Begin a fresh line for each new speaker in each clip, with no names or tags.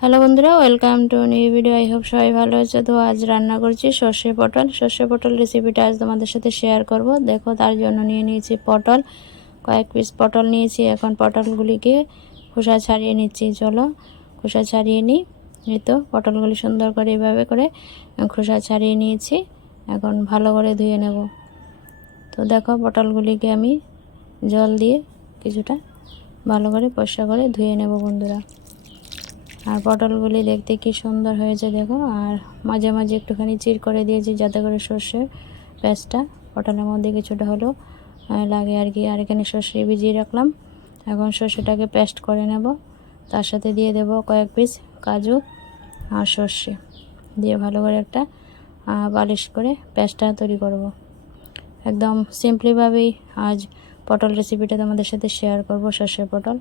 Hello বন্ধুরা, welcome to new video. I hope সবাই ভালো আছে। তো আজ রান্না করছি সর্ষে পটল। সর্ষে পটল রেসিপিটা আজ তোমাদের সাথে শেয়ার করব। দেখো, তার জন্য নিয়ে নিয়েছি পটল। কয়েক পিস পটল নিয়েছি। এখন পটলগুলিকে খোসা ছাড়িয়ে নিচ্ছি। চলো, খোসা ছাড়িয়ে নিই। এই তো, পটলগুলি সুন্দর করে এভাবে করে খোসা ছাড়িয়ে নিয়েছি। এখন ভালো করে ধুয়ে নেব। তো দেখো, পটলগুলিকে আমি জল দিয়ে কিছুটা ভালো করে পরিষ্কার করে ধুয়ে নেব বন্ধুরা। আর পটলগুলি দেখতে কি সুন্দর হয়েছে দেখো আর মাঝে মাঝে একটুখানি চির করে দিয়েছি যাতে করে সর্ষে পেঁয়াজটা পটলের মধ্যে কিছুটা হলেও লাগে আর কি। আর এখানে সর্ষে ভিজিয়ে রাখলাম। এখন সর্ষেটাকে পেস্ট করে নেব। তার সাথে দিয়ে দেব কয়েক পিস কাজু আর সর্ষে। দিয়ে ভালো করে একটা পালিশ করে পেস্টটা তৈরি করব। একদম সিম্পলিভাবেই আজ পটল রেসিপিটা তোমাদের সাথে শেয়ার করব, সর্ষের পটল।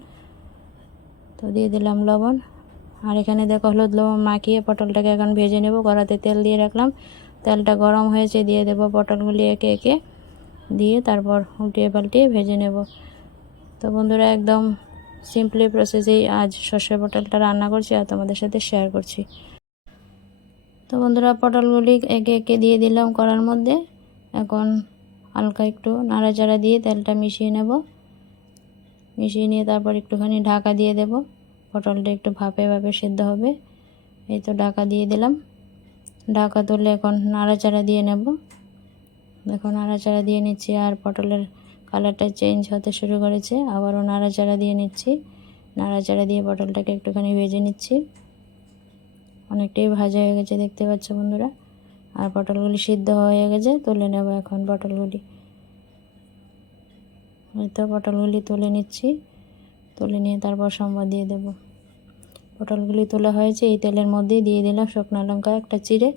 তো দিয়ে দিলাম লবণ। আর এখানে দেখো হলুদ লবণ মাখিয়ে পটলটাকে এখন ভেজে নেব। কড়াতে তেল দিয়ে রাখলাম। তেলটা গরম হয়েছে দিয়ে দেব পটলগুলি একে একে দিয়ে তারপর উল্টিয়ে পাল্টিয়ে ভেজে নেব। তো বন্ধুরা, একদম সিম্পলি প্রসেসেই আজ সর্ষে পটলটা রান্না করছি আর তোমাদের সাথে শেয়ার করছি। তো বন্ধুরা, পটলগুলি একে একে দিয়ে দিলাম কড়ার মধ্যে। এখন হালকা একটু নাড়াচাড়া দিয়ে তেলটা মিশিয়ে নেব। মিশিয়ে নিয়ে তারপর একটুখানি ঢাকা দিয়ে দেবো। পটলটা একটু ভাপে ভাপে সেদ্ধ হবে। এই তো ঢাকা দিয়ে দিলাম। ঢাকা তুললে এখন নাড়াচাড়া দিয়ে নেব। দেখো নাড়াচাড়া দিয়ে নিচ্ছি আর পটলের কালারটা চেঞ্জ হতে শুরু করেছে। আবারও নাড়াচাড়া দিয়ে নিচ্ছি। নাড়াচাড়া দিয়ে পটলটাকে একটুখানি ভেজে নিচ্ছি। অনেকটাই ভাজা হয়ে গেছে, দেখতে পাচ্ছ বন্ধুরা। আর পটলগুলি সিদ্ধ হয়ে গেছে, তুলে নেব এখন পটলগুলি। হয়তো পটলগুলি তুলে নিচ্ছি। তুলে নিয়ে তারপর সম্বাদ দিয়ে দেব। পটলগুলি তোলা হয়েছে, এই তেলের মধ্যেই দিয়ে দিলাম শুকনো লঙ্কা, একটা চিড়ে,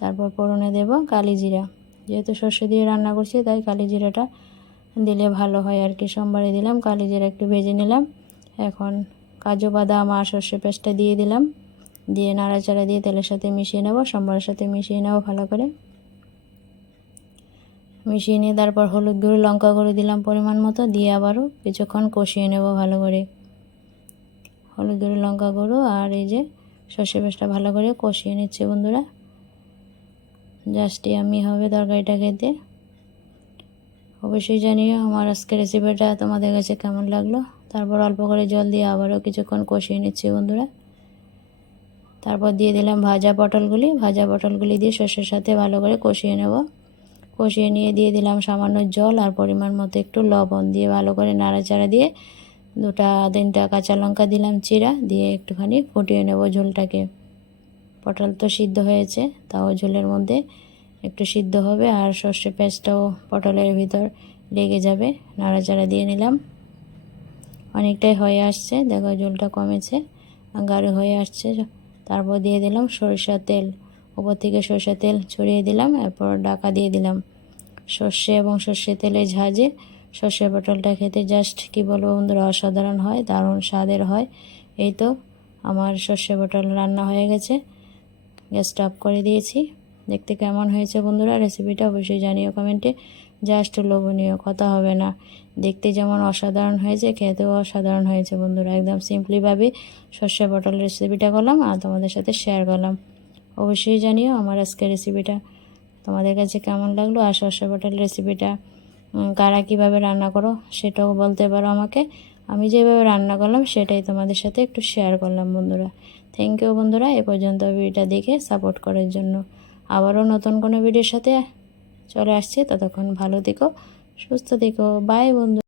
তারপর পরনে দেব কালি জিরা। যেহেতু সর্ষে দিয়ে রান্না করছি, তাই কালি জিরাটা দিলে ভালো হয় আর কি। সোমবারে দিলাম, কালি জিরা একটু ভেজে নিলাম। এখন কাজু বাদাম আর সর্ষে পেস্টটা দিয়ে দিলাম। দিয়ে নাড়াচাড়া দিয়ে তেলের সাথে মিশিয়ে নেব, সোমবারের সাথে মিশিয়ে নেব ভালো করে। মিশিয়ে নিয়ে তারপর হলুদ গুঁড়ো, লঙ্কা গুঁড়ো দিলাম পরিমাণ মতো, দিয়ে আবারও কিছুক্ষণ কষিয়ে নেব ভালো করে। হলুদ গুঁড়ো, লঙ্কা গুঁড়ো আর এই যে সর্ষে পেস্টটা ভালো করে কষিয়ে নিচ্ছে বন্ধুরা। জাস্টই আমি হবে তরকারিটা খেতে। অবশ্যই জানিও আমার আজকে রেসিপিটা তোমাদের কাছে কেমন লাগল। তারপর অল্প করে জল দিয়ে আবারও কিছুক্ষণ কষিয়ে নিচ্ছি বন্ধুরা। তারপর দিয়ে দিলাম ভাজা পটলগুলি। ভাজা পটলগুলি দিয়ে সর্ষের সাথে ভালো করে কষিয়ে নেব। কষিয়ে নিয়ে দিয়ে দিলাম সামান্য জল আর পরিমাণ মতো একটু লবণ দিয়ে ভালো করে নাড়াচাড়া দিয়ে দুটা তিনটা কাঁচা লঙ্কা দিলাম চিরা দিয়ে একটুখানি ফুটিয়ে নেব ঝোলটাকে। পটল তো সিদ্ধ হয়েছে, তাও ঝোলের মধ্যে একটু সিদ্ধ হবে আর সর্ষে পেঁয়াজটাও পটলের ভিতর লেগে যাবে, নাড়াচাড়া দিয়ে নিলাম। অনেকটাই হয়ে আসছে, দেখো ঝোলটা কমেছে গাঢ় হয়ে আসছে। তারপর দিয়ে দিলাম সরিষার তেল। ওপর থেকে সরষের তেল ছড়িয়ে দিলাম, এরপর ডাকা দিয়ে দিলাম। সর্ষে এবং সর্ষে তেলে ঝাঁজে সর্ষে পটলটা খেতে জাস্ট কি বলব বন্ধুরা, অসাধারণ হয়, দারুণ স্বাদের হয়। এই তো আমার সর্ষে পটল রান্না হয়ে গেছে। গ্যাসটা অফ করে দিয়েছি। দেখতে কেমন হয়েছে বন্ধুরা রেসিপিটা অবশ্যই জানিও কমেন্টে জাস্ট লোভনীয়, কথা হবে না। দেখতে যেমন অসাধারণ হয়েছে, খেতেও অসাধারণ হয়েছে বন্ধুরা। একদম সিম্পলিভাবে সর্ষে পটল রেসিপিটা করলাম আর তোমাদের সাথে শেয়ার করলাম। অবশ্যই জানিও আমার আজকে রেসিপিটা তোমাদের কাছে কেমন লাগল? আর সর্ষে রেসিপিটা কারা কীভাবে রান্না করো সেটাও বলতে পারো আমাকে। আমি যেভাবে রান্না করলাম সেটাই তোমাদের সাথে একটু শেয়ার করলাম বন্ধুরা। থ্যাংক ইউ বন্ধুরা, এ পর্যন্ত ভিডিওটা দেখে সাপোর্ট করার জন্য। আবারও নতুন কোনো ভিডিওর সাথে চলে আসছে। ততক্ষণ ভালো থেকো, সুস্থ থেকো। বাই বন্ধু